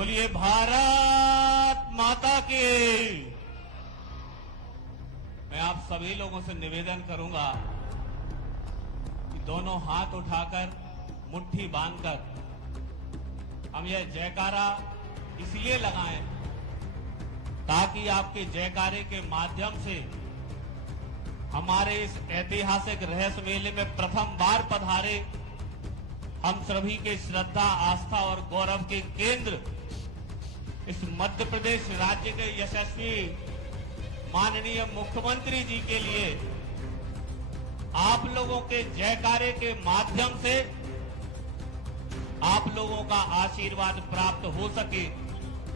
बोलिए भारत माता की। मैं आप सभी लोगों से निवेदन करूंगा कि दोनों हाथ उठाकर मुट्ठी बांधकर हम यह जयकारा इसलिए लगाएं ताकि आपके जयकारे के माध्यम से हमारे इस ऐतिहासिक रहस्य मेले में प्रथम बार पधारे हम सभी के श्रद्धा, आस्था और गौरव के केंद्र इस मध्य प्रदेश राज्य के यशस्वी माननीय मुख्यमंत्री जी के लिए आप लोगों के जयकारे के माध्यम से आप लोगों का आशीर्वाद प्राप्त हो सके,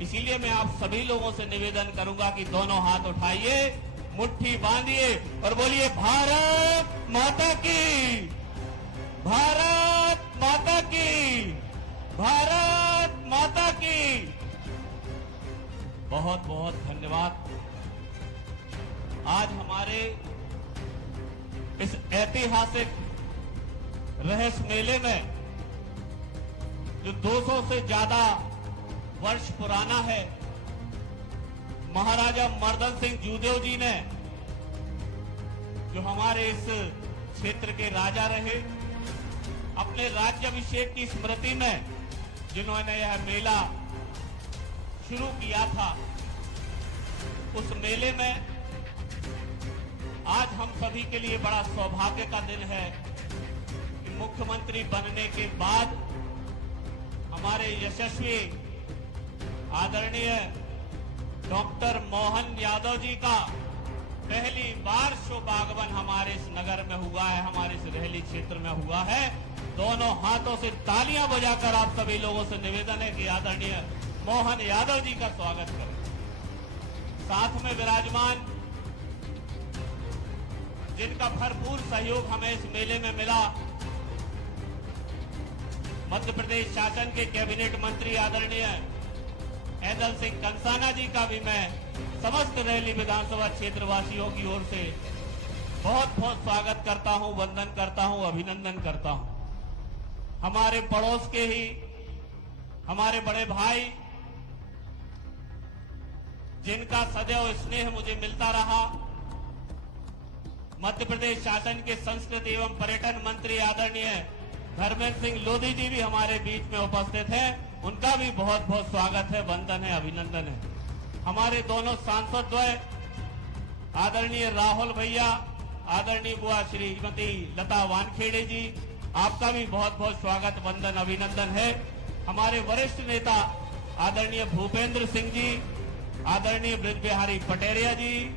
इसीलिए मैं आप सभी लोगों से निवेदन करूंगा कि दोनों हाथ उठाइए, मुट्ठी बांधिए और बोलिए भारत माता की, भारत माता की, भारत माता की। बहुत बहुत धन्यवाद। आज हमारे इस ऐतिहासिक रहस्य मेले में जो 200 से ज्यादा वर्ष पुराना है, महाराजा मर्दन सिंह जूदेव जी ने जो हमारे इस क्षेत्र के राजा रहे, अपने राज्याभिषेक की स्मृति में जिन्होंने यह मेला शुरू किया था, उस मेले में आज हम सभी के लिए बड़ा सौभाग्य का दिन है कि मुख्यमंत्री बनने के बाद हमारे यशस्वी आदरणीय डॉक्टर मोहन यादव जी का पहली बार शुभागमन हमारे इस नगर में हुआ है, हमारे इस रहली क्षेत्र में हुआ है। दोनों हाथों से तालियां बजाकर आप सभी लोगों से निवेदन है कि आदरणीय मोहन यादव जी का स्वागत करें। साथ में विराजमान जिनका भरपूर सहयोग हमें इस मेले में मिला, मध्य प्रदेश शासन के कैबिनेट मंत्री आदरणीय ऐदल सिंह कंसाना जी का भी मैं समस्त रहली विधानसभा क्षेत्र वासियों की ओर से बहुत बहुत स्वागत करता हूं, वंदन करता हूं, अभिनंदन करता हूं। हमारे पड़ोस के ही हमारे बड़े भाई जिनका सदैव स्नेह मुझे मिलता रहा, मध्य प्रदेश शासन के संस्कृति एवं पर्यटन मंत्री आदरणीय धर्मेंद्र सिंह लोधी जी भी हमारे बीच में उपस्थित हैं, उनका भी बहुत बहुत स्वागत है, वंदन है, अभिनंदन है। हमारे दोनों सांसद द्वय आदरणीय राहुल भैया, आदरणीय बुआ श्रीमती लता वानखेड़े जी, आपका भी बहुत बहुत स्वागत, वंदन, अभिनंदन है। हमारे वरिष्ठ नेता आदरणीय भूपेंद्र सिंह जी, आदरणीय ब्रज बिहारी पटेरिया जी,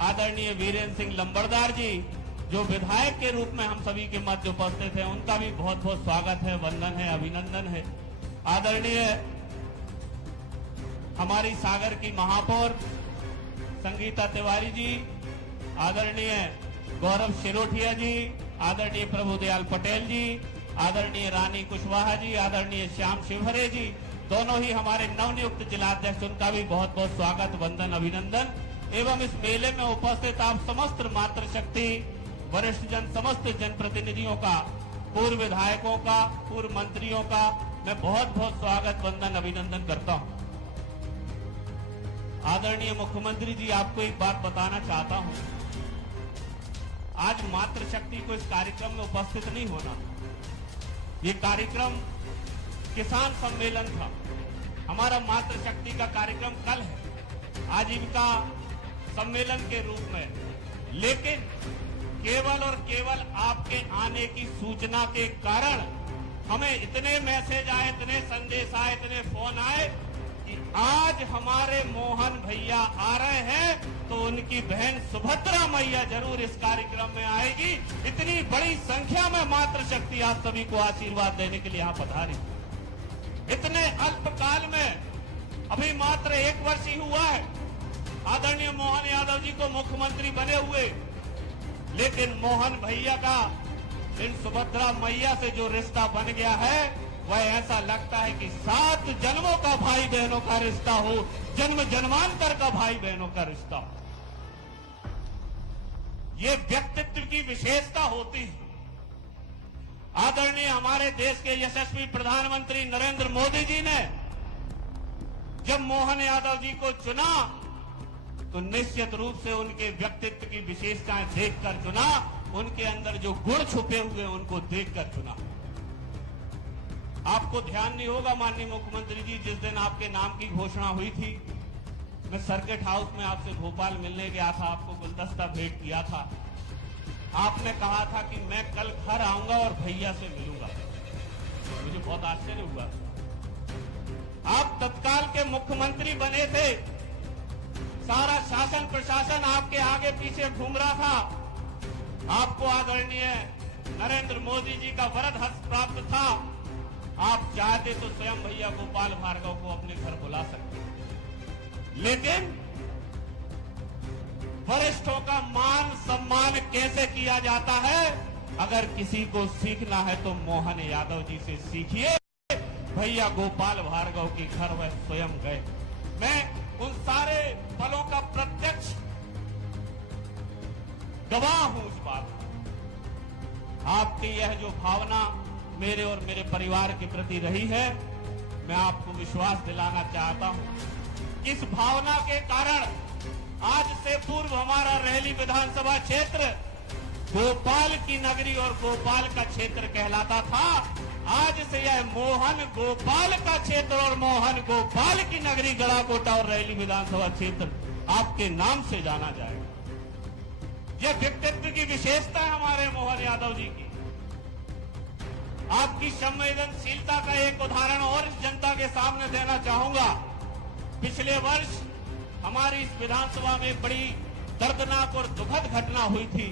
आदरणीय वीरेंद्र सिंह लंबरदार जी, जो विधायक के रूप में हम सभी के मध्य उपस्थित हैं, उनका भी बहुत बहुत स्वागत है, वंदन है, अभिनंदन है। आदरणीय हमारी सागर की महापौर संगीता तिवारी जी, आदरणीय गौरव शिरोठिया जी, आदरणीय प्रभुदयाल पटेल जी, आदरणीय रानी कुशवाहा जी, आदरणीय श्याम शिवहरे जी, दोनों ही हमारे नवनियुक्त जिलाध्यक्ष, उनका भी बहुत बहुत स्वागत, वंदन, अभिनंदन। एवं इस मेले में उपस्थित आप समस्त मातृशक्ति वरिष्ठ जन, समस्त जनप्रतिनिधियों का, पूर्व विधायकों का, पूर्व मंत्रियों का मैं बहुत बहुत स्वागत, वंदन, अभिनंदन करता हूं। आदरणीय मुख्यमंत्री जी, आपको एक बात बताना चाहता हूं। आज मातृशक्ति को इस कार्यक्रम में उपस्थित नहीं होना। ये कार्यक्रम किसान सम्मेलन था, हमारा मातृशक्ति का कार्यक्रम कल है, आजीविका सम्मेलन के रूप में, लेकिन केवल और केवल आपके आने की सूचना के कारण हमें इतने मैसेज आए, इतने संदेश आए, इतने फोन आए कि आज हमारे मोहन भैया आ रहे हैं तो उनकी बहन सुभद्रा मैया जरूर इस कार्यक्रम में आएगी। इतनी बड़ी संख्या में मातृशक्ति आप सभी को आशीर्वाद देने के लिए यहां पधारी। इतने अल्पकाल में, अभी मात्र 1 वर्ष ही हुआ है आदरणीय मोहन यादव जी को मुख्यमंत्री बने हुए, लेकिन मोहन भैया का इन सुभद्रा मैया से जो रिश्ता बन गया है, वह ऐसा लगता है कि 7 जन्मों का भाई बहनों का रिश्ता हो, जन्म जन्मांतर का भाई बहनों का रिश्ता हो। ये व्यक्तित्व की विशेषता होती है। आदरणीय हमारे देश के यशस्वी प्रधानमंत्री नरेंद्र मोदी जी ने जब मोहन यादव जी को चुना तो निश्चित रूप से उनके व्यक्तित्व की विशेषताएं देखकर चुना, उनके अंदर जो गुण छुपे हुए उनको देखकर चुना। आपको ध्यान नहीं होगा माननीय मुख्यमंत्री जी, जिस दिन आपके नाम की घोषणा हुई थी, मैं सर्किट हाउस में आपसे भोपाल मिलने गया था, आपको गुलदस्ता भेंट किया था। आपने कहा था कि मैं कल घर आऊंगा और भैया से मिलूंगा। मुझे बहुत आश्चर्य हुआ। आप तत्काल के मुख्यमंत्री बने थे, सारा शासन प्रशासन आपके आगे पीछे घूम रहा था। आपको आदरणीय नरेंद्र मोदी जी का वरद हस्त प्राप्त था। आप चाहते तो स्वयं भैया गोपाल भार्गव को अपने घर बुला सकते, लेकिन वरिष्ठों का मान सम्मान कैसे किया जाता है, अगर किसी को सीखना है तो मोहन यादव जी से सीखिए। भैया गोपाल भार्गव के घर वह स्वयं गए। मैं उन सारे पलों का प्रत्यक्ष गवाह हूं इस बात। आपकी यह जो भावना मेरे और मेरे परिवार के प्रति रही है, मैं आपको विश्वास दिलाना चाहता हूं। इस भावना के कारण आज से पूर्व हमारा रेहली विधानसभा क्षेत्र गोपाल की नगरी और गोपाल का क्षेत्र कहलाता था। आज से यह मोहन गोपाल का क्षेत्र और मोहन गोपाल की नगरी गड़ाकोटा और रेहली विधानसभा क्षेत्र आपके नाम से जाना जाएगा। यह व्यक्तित्व की विशेषता है हमारे मोहन यादव जी की। आपकी संवेदनशीलता का एक उदाहरण और इस जनता के सामने देना चाहूंगा। पिछले वर्ष हमारी इस विधानसभा में बड़ी दर्दनाक और दुखद घटना हुई थी।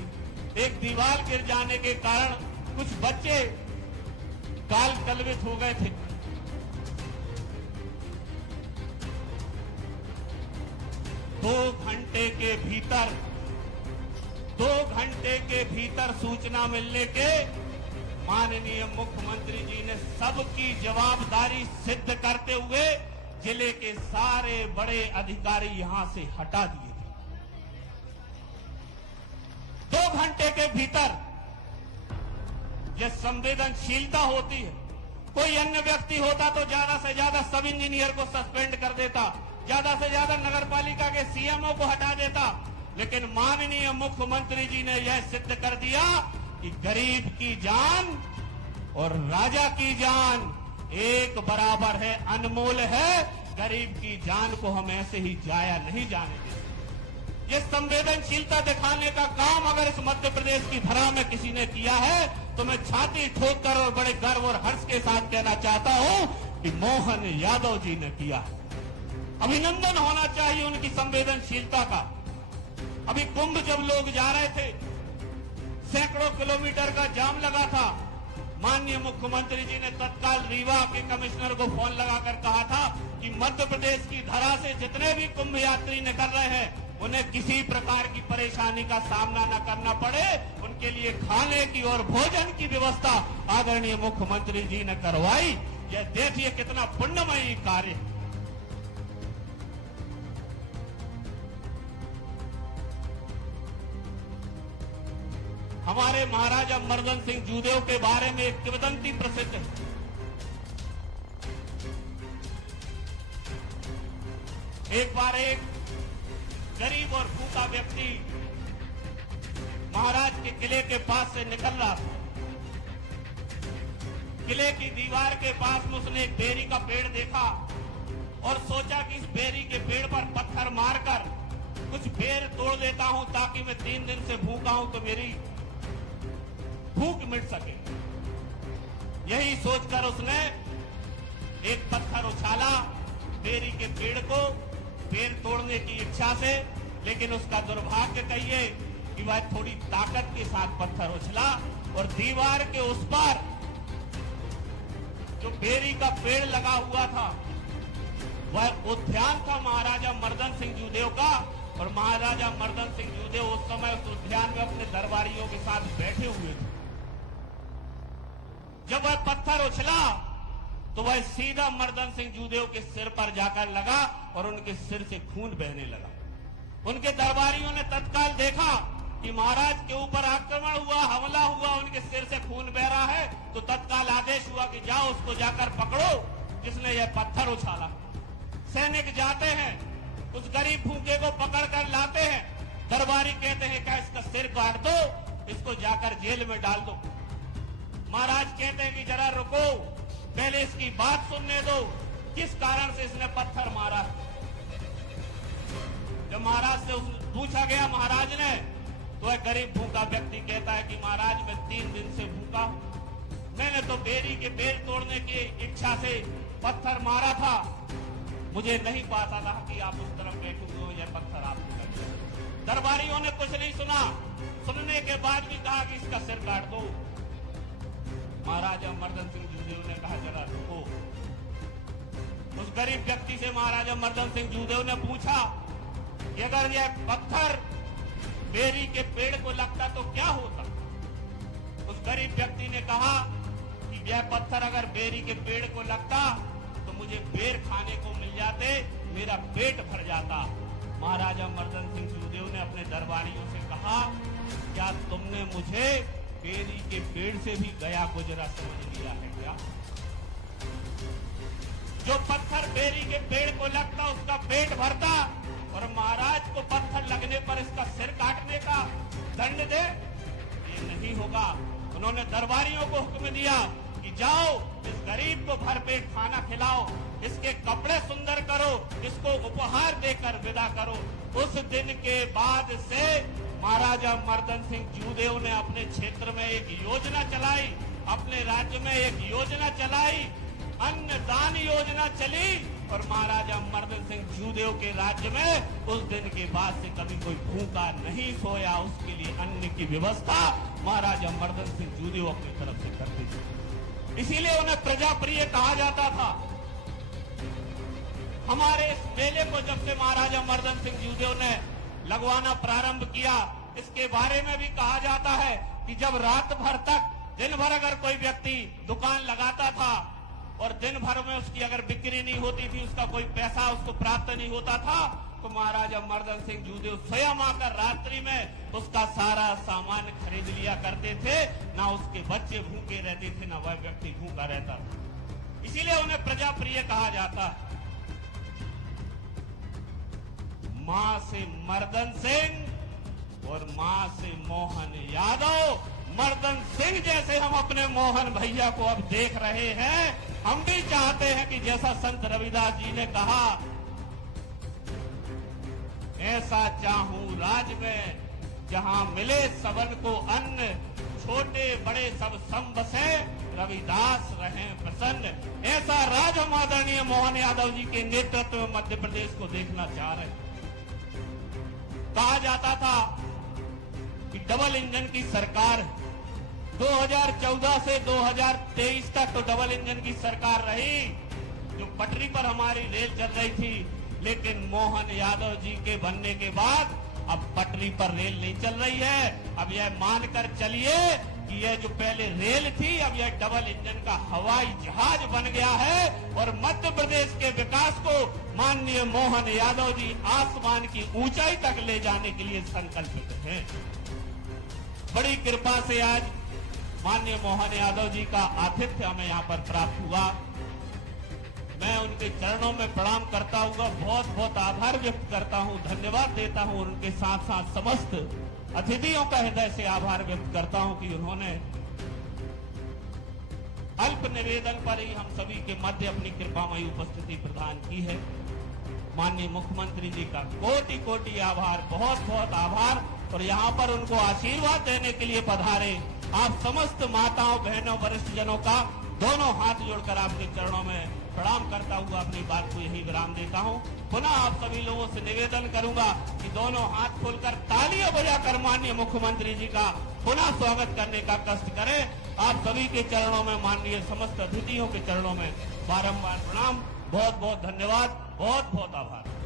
एक दीवार गिर जाने के कारण कुछ बच्चे काल कलवित हो गए थे। दो घंटे के भीतर सूचना मिलने के माननीय मुख्यमंत्री जी ने सबकी जवाबदारी सिद्ध करते हुए जिले के सारे बड़े अधिकारी यहां से हटा दिए थे। 2 घंटे के भीतर यह संवेदनशीलता होती है। कोई अन्य व्यक्ति होता तो ज्यादा से ज्यादा सब इंजीनियर को सस्पेंड कर देता, ज्यादा से ज्यादा नगर पालिका के सीएमओ को हटा देता, लेकिन माननीय मुख्यमंत्री जी ने यह सिद्ध कर दिया कि गरीब की जान और राजा की जान एक बराबर है, अनमोल है। गरीब की जान को हम ऐसे ही जाया नहीं जाने देंगे। ये संवेदनशीलता दिखाने का काम अगर इस मध्य प्रदेश की धरा में किसी ने किया है तो मैं छाती ठोक कर और बड़े गर्व और हर्ष के साथ कहना चाहता हूं कि मोहन यादव जी ने किया है। अभिनंदन होना चाहिए उनकी संवेदनशीलता का। अभी कुंभ जब लोग जा रहे थे, सैकड़ों किलोमीटर का जाम लगा था। माननीय मुख्यमंत्री जी ने तत्काल रीवा के कमिश्नर को फोन लगाकर कहा था कि मध्य प्रदेश की धरा से जितने भी कुंभ यात्री निकल रहे हैं उन्हें किसी प्रकार की परेशानी का सामना न करना पड़े, उनके लिए खाने की और भोजन की व्यवस्था आदरणीय मुख्यमंत्री जी ने करवाई। यह देखिए कितना पुण्यमयी कार्य। हमारे महाराजा मर्दन सिंह जूदेव के बारे में एक किंवदंती प्रसिद्ध है। एक बार एक गरीब और भूखा व्यक्ति महाराज के किले के पास से निकल रहा था। किले की दीवार के पास में उसने एक बेरी का पेड़ देखा और सोचा कि इस बेरी के पेड़ पर पत्थर मारकर कुछ बेर तोड़ देता हूं ताकि मैं 3 दिन से भूखा हूं तो मेरी भूख मिट सके। यही सोचकर उसने एक पत्थर उछाला बेरी के पेड़ को, पेड़ तोड़ने की इच्छा से, लेकिन उसका दुर्भाग्य कहिए कि वह थोड़ी ताकत के साथ पत्थर उछला और दीवार के उस पार जो बेरी का पेड़ लगा हुआ था वह उद्यान था महाराजा मर्दन सिंह जूदेव का। और महाराजा मर्दन सिंह जूदेव उस समय उस उद्यान में अपने दरबारियों के साथ बैठे हुए थे। जब वह पत्थर उछला तो वह सीधा मर्दन सिंह जूदेव के सिर पर जाकर लगा और उनके सिर से खून बहने लगा। उनके दरबारियों ने तत्काल देखा कि महाराज के ऊपर आक्रमण हुआ, हमला हुआ, उनके सिर से खून बह रहा है, तो तत्काल आदेश हुआ कि जाओ उसको जाकर पकड़ो जिसने यह पत्थर उछाला। सैनिक जाते हैं, उस गरीब भूखे को पकड़ कर लाते हैं, दरबारी कहते हैं क्या इसका सिर काट दो, इसको जाकर जेल में डाल दो। महाराज कहते हैं कि जरा रुको, पहले इसकी बात सुनने दो, किस कारण से इसने पत्थर मारा। जब महाराज से पूछा गया महाराज ने, तो वह गरीब भूखा व्यक्ति कहता है कि महाराज मैं 3 दिन से भूखा हूं, मैंने तो बेरी के पेड़ तोड़ने की इच्छा से पत्थर मारा था, मुझे नहीं पता था कि आप उस तरफ बैठोगे और यह पत्थर आपको लग गया। दरबारियों ने कुछ नहीं सुना, सुनने के बाद भी कहा कि इसका सिर काट दो। महाराजा मर्दन सिंह जूदेव ने कहा जरा रुको। उस गरीब व्यक्ति से महाराजा मर्दन सिंह जूदेव ने पूछा कि अगर यह पत्थर बेरी के पेड़ को लगता तो क्या होता। उस गरीब व्यक्ति ने कहा कि यह पत्थर अगर बेरी के पेड़ को लगता तो मुझे बेर खाने को मिल जाते, मेरा पेट भर जाता। महाराजा मर्दन सिंह जूदेव ने अपने दरबारियों से कहा क्या तुमने मुझे बेरी के पेड़ से भी गया गुजरा समझ लिया है क्या। जो पत्थर बेरी के पेड़ को लगता उसका पेट भरता और महाराज को पत्थर लगने पर इसका सिर काटने का दंड दे, ये नहीं होगा। उन्होंने दरबारियों को हुक्म दिया कि जाओ इस गरीब को भरपेट खाना खिलाओ, इसके कपड़े सुंदर करो, इसको उपहार देकर विदा करो। उस दिन के बाद से महाराजा मर्दन सिंह जूदेव ने अपने क्षेत्र में एक योजना चलाई, अपने राज्य में एक योजना चलाई, अन्नदान योजना चली और महाराजा मर्दन सिंह जूदेव के राज्य में उस दिन के बाद से कभी कोई भूखा नहीं सोया। उसके लिए अन्न की व्यवस्था महाराजा मर्दन सिंह जूदेव अपनी तरफ से करते थे, इसीलिए उन्हें प्रजाप्रिय कहा जाता था। हमारे इस मेले को जब से महाराजा मर्दन सिंह जूदेव ने लगवाना प्रारंभ किया, इसके बारे में भी कहा जाता है कि जब रात भर तक दिन भर अगर कोई व्यक्ति दुकान लगाता था और दिन भर में उसकी अगर बिक्री नहीं होती थी, उसका कोई पैसा उसको प्राप्त नहीं होता था, तो महाराजा मर्दन सिंह जूदेव स्वयं आकर रात्रि में उसका सारा सामान खरीद लिया करते थे। ना उसके बच्चे भूखे रहते थे, ना वह व्यक्ति भूखा रहता था, इसीलिए उन्हें प्रजाप्रिय कहा जाता है। मां से मर्दन सिंह और मां से मोहन यादव। मर्दन सिंह जैसे हम अपने मोहन भैया को अब देख रहे हैं, हम भी चाहते हैं कि जैसा संत रविदास जी ने कहा, ऐसा चाहूं राज में जहां मिले सबन को अन्न, छोटे बड़े सब सम बसे, रविदास रहे प्रसन्न। ऐसा राज हम आदरणीय मोहन यादव जी के नेतृत्व में मध्य प्रदेश को देखना चाह रहे हैं। कहा जाता था कि डबल इंजन की सरकार 2014 से 2023 तक तो डबल इंजन की सरकार रही, जो पटरी पर हमारी रेल चल रही थी, लेकिन मोहन यादव जी के बनने के बाद अब पटरी पर रेल नहीं चल रही है। अब यह मानकर चलिए कि यह जो पहले रेल थी, अब यह डबल इंजन का हवाई जहाज बन गया है और मध्य प्रदेश के विकास को माननीय मोहन यादव जी आसमान की ऊंचाई तक ले जाने के लिए संकल्पित हैं। बड़ी कृपा से आज माननीय मोहन यादव जी का आतिथ्य हमें यहाँ पर प्राप्त हुआ। मैं उनके चरणों में प्रणाम करता हूँ, बहुत बहुत आभार व्यक्त करता हूँ, धन्यवाद देता हूँ। उनके साथ साथ समस्त अतिथियों का हृदय से आभार व्यक्त करता हूँ कि उन्होंने अल्प निवेदन पर ही हम सभी के मध्य अपनी कृपामयी उपस्थिति प्रदान की है। माननीय मुख्यमंत्री जी का कोटि कोटि आभार, बहुत बहुत आभार। और यहाँ पर उनको आशीर्वाद देने के लिए पधारे आप समस्त माताओं बहनों वरिष्ठ जनों का दोनों हाथ जोड़कर आपके चरणों में प्रणाम करता हुआ अपनी बात को यही विराम देता हूँ। पुनः आप सभी लोगों से निवेदन करूंगा कि दोनों हाथ खोलकर तालियां बजाकर माननीय मुख्यमंत्री जी का पुनः स्वागत करने का कष्ट करें। आप सभी के चरणों में, माननीय समस्त अतिथियों के चरणों में बारंबार प्रणाम, बहुत बहुत धन्यवाद, बहुत बहुत आभार।